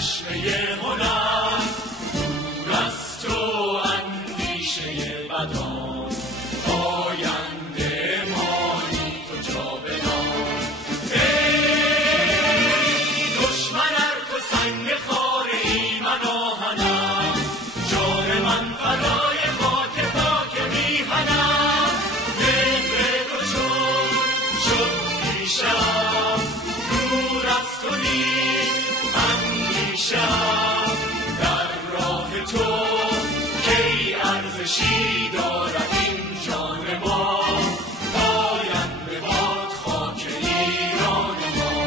تشنه هنر، دور از تو اندیشه بدان، آینده مانی تو جاودان. ای دشمن ار تو سنگ خاره ای من آهنم، جان من فدای خاک پاک میهنم. مهر تو چون شد پیشم، دور از تو نیست اندیشم. در راه تو کی ارزشی دارد این جان ما، پاینده باد خاک ایران ما.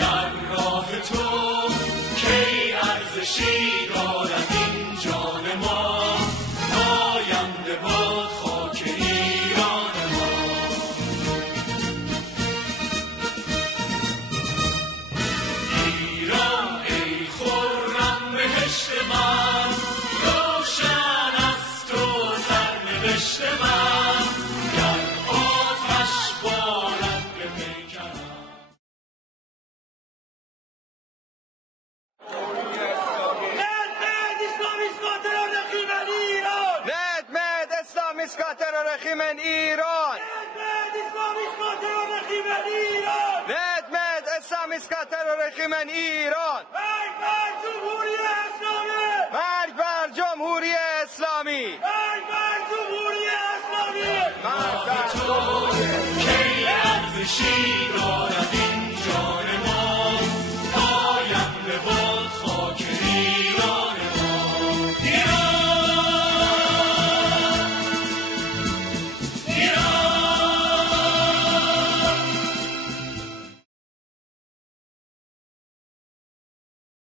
در راه تو کی ارزشی دارد این جان ما، پاینده باد خاک ایران ما. ایران ای خرم بهشت من، روشن از تو سرنوشت من. گر آتش بارد به پیکرم، Islamiska terrorregimen Iran! Ned med Islamiska terrorregimen Iran! مرگ بر جمهوری اسلامی! مرگ بر جمهوری اسلامی! مرگ بر جمهوری اسلامی! مرگ بر تو کی ارزشی دارد